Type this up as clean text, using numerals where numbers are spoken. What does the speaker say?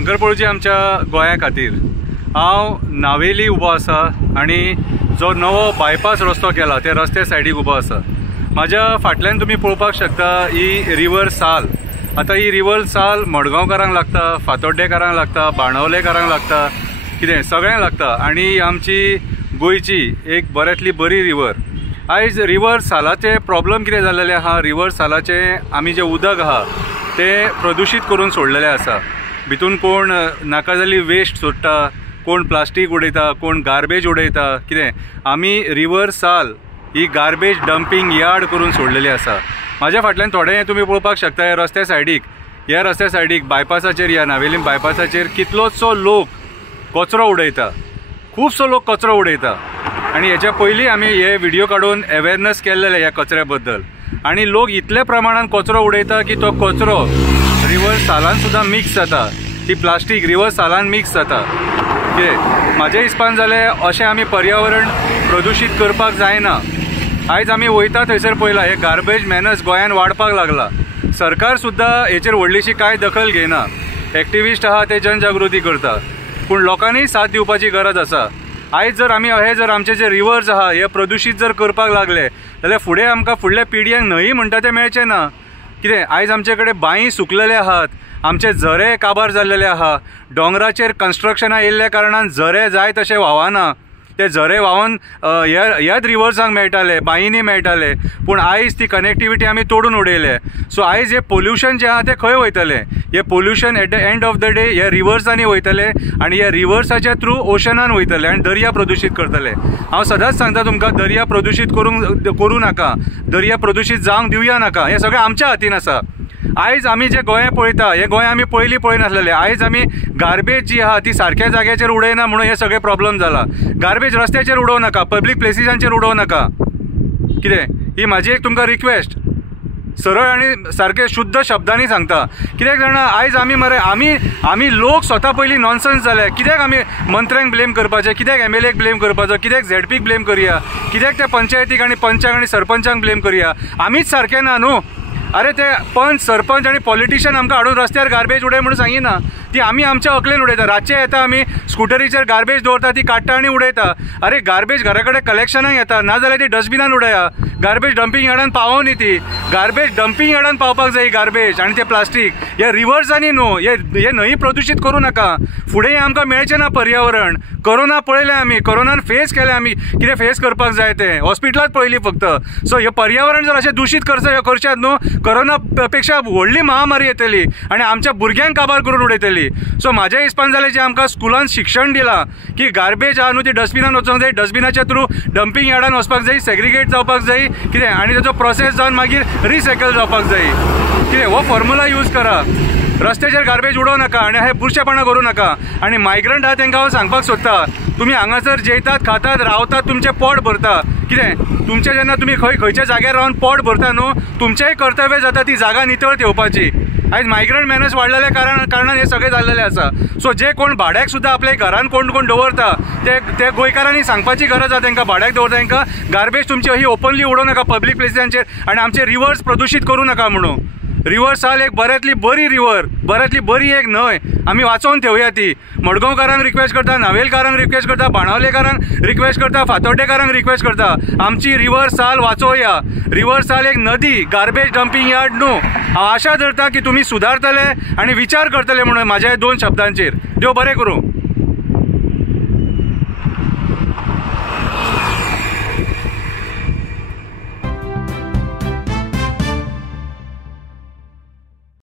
शंकरपळूजी आमच्या गोंया खातीर हांव नावेली उबो आसा आनी जो नवो बायपास रस्तो केला ते रस्ते सायडीक उबो आसा। म्हाज्या फाटल्यान तुमी पळोवपाक शकता ही रिवर साल। आता ही रिवर साल मडगांवकारांक लागता, फातोड्डेकारांक लागता, बाणावलेकारांक लागता, कितें सगळ्यांक लागता आनी आमची गोंयची एक बऱ्यांतली बरी रिवर। आयज रिवर सालाचे प्रॉब्लेम कितें जाल्लेले आहा, रिवर सालाचे आमी जे उदक आहा ते प्रदूषित करून सोडलेले आसा। भितून कोण नाका जाल्ली वेस्ट सोडटा, कोण प्लास्टीक उडयता, कोण गार्बेज उडयता, कितें आमी रिवर साल ही गार्बेज डंपिंग यार्ड करून सोडलेली आसा। म्हाज्या फाटल्यान थोडे तुम्ही पळोवपाक शकता ह्या रस्त्या सायडीक बायपासाचेर या नावेली बायपासाचेर कितलोसो लोक कचरो उडयता, खूबसो लोक कचरो उडयता। आणि हेच्या पयलीं आमी हे व्हिडिओ काडून अवेरनेस केल्लेले ह्या कचऱ्या बद्दल आणि लोक इतले प्रमाणात कचरो उडयता की तो कचरो रिवर सालान सुद्दां मिक्स जाता, ती प्लास्टीक रिवर सालान मिक्स जाता। कितें म्हाज्या हिसपान जालें अशें आमी पर्यावरण प्रदूषित करपाक जायना। आयज आमी वयता थंयसर पळयला हे गार्बेज मॅनस गोंयान वाडपाक लागला। सरकार सुद्दां हेचेर व्हडलीशी कांय दखल घेना, एक्टिविस्ट आहा ते जनजागृती करता, पूण लोकांनी साथ दिवपाची गरज आसा। आयज जर आमी आमचे जे रिवर्स आहा हे प्रदूषित जर करपाक लागले जाल्यार फुडें आमकां फुडल्या पिढयेक न्हंय म्हणटा ते मेळचे ना। कितें आयज आमचे कडेन बांय सुकलेले आहात, आमचे झरे काबार जाल्लेले आहा, डोंगराचेर कन्स्ट्रक्शनां येयल्ल्या कारणान झरे जाय तशे व्हावना, ते झरे व्हांवन ह्याच रिवर्सांक मेळटाले, बांयनी मेळटाले, पूण आयज ती कनेक्टिविटी आमी तोडून उडयले। सो आयज हे पोल्युशन जे आहा ते खंय वयतले, हे pollution at the end of the day हे रिवर्सांनी वयतले आनी हे रिवर्साच्या थ्रू ओशनान वयतले आनी दर्या प्रदूषित करतले। हांव सदांच सांगता तुमकां दर्या प्रदूषित करूं नाका, दर्या प्रदूषित जावंक दिवया नाका, हे सगळें आमच्या हातीन आसा। आयज आमी जे गोंय पळयता हे गोंय आमी पयलीं पळयनासलेले, आयज आमी गार्बेज जी आहा ती सारक्या जाग्याचेर उडयना म्हणून हे सगळे प्रॉब्लेम जाला। गार्बेज रस्त्याचेर उडोव नाका, पब्लीक प्लेसिसांचेर उडोव नाका। कितें ही म्हाजी एक तुमकां रिक्वेस्ट, सरळ आनी सारखे शुद्ध शब्दांनी सांगता। कित्याक जाणा आयज आमी लोक स्वता पयलीं नॉनसेन्स जाले। कित्याक आमी मंत्र्यांक ब्लेम करपाचे, कित्याक MLAक ब्लेम करपाचो, कित्याक ZPक ब्लेम करया, कित्याक त्या पंचायतीक आनी पंचाक आनी सरपंचांक ब्लेम करया, आमीच सारखे ना न्हू। अरे ते पंच सरपंच आणि पॉलिटिशियन आमकां हाडून रस्त्यार गार्बेज उडय म्हणून सांगिना, ती आमी आमच्या अकलेन उडयता। रातचे येता आमी स्कुटरीचेर गार्बेज दवरता, ती काडटा आनी उडयता। अरे गार्बेज घरा कडेन कलेक्शनाक येता, ना जाल्यार ती डस्टबिनान उडया, गार्बेज डंपिंग यार्डान पावोव न्ही ती, गार्बेज डंपिंग यार्डान पावपाक जाय गार्बेज आनी ते प्लास्टीक हे रिवर्सांनी न्हू, हे न्हंय प्रदूषित करूं नाका। फुडें आमकां मेळचें ना पर्यावरण। कोरोना पळयलें आमी, कोरोनान फेस केलें आमी, कितें फेस करपाक जाय तें हॉस्पिटलांत पळयलीं फक्त। सो हे पर्यावरण जर अशें दूषित करचें न्हू, कोरोना पेक्षा व्हडली महामारी येतली आनी आमच्या भुरग्यांक काबार करून उडयतली। सो म्हाज्या हिसपान जालें जे आमकां स्कुलान शिक्षण दिलां की गार्बेज आहा न्हू ती डस्टबिनान वचोंक जाय, डस्टबिनाच्या थ्रू डंपिंग यार्डान वचपाक जाय, सेग्रिगेट जावपाक जाय, कितें आनी ताचो प्रोसेस जावन मागीर रिसायकल जावपाक जाय। कितें हो फॉर्म्युला यूज करा, रस्त्याचेर गार्बेज उडोव नाका आनी हे बुरशेपणां करूं नाका। आनी मायग्रंट आहा तांकां हांव सांगपाक सोदता, तुमी हांगासर जेयतात, खातात, रावतात, तुमचें पोट भरता। कितें तुमचें जेन्ना तुमी खंयच्या जाग्यार रावन पोट भरता न्हू, तुमचेंय कर्तव्य जाता ती जागा नितळ ठेवपाची। आयज मायग्रंट मॅनस वाडलेल्या कारणान हे सगळें जाल्लेलें आसा। सो जे कोण भाड्याक सुद्दां आपल्या घरान कोण दवरता ते गोंयकारांनी सांगपाची गरज आसा तांकां, भाड्याक दवरता तांकां गार्बेज तुमची ही ओपनली उडोव नाका पब्लीक प्लेसिसांचेर आनी आमचे रिवर्स प्रदूषित करूं नाका म्हणून। रिवर साल एक बऱ्यांतली बरी रिवर, बऱ्यांतली बरी एक न्हंय, आमी वाचोवन ठेवया ती। मडगांवकारांक रिक्वेस्ट करता, नावेलकारांक रिक्वेस्ट करता, बाणावलेकारांक रिक्वेस्ट करता, फातोड्डेकारांक रिक्वेस्ट करता, आमची रिवर साल वाचोवया। रिवर साल एक नदी, गार्बेज डंपिंग यार्ड न्हू। हांव आशा धरता की तुमी सुदारतले आनी विचार करतले म्हणून म्हाज्या 2 शब्दांचेर। देव बरें करूं।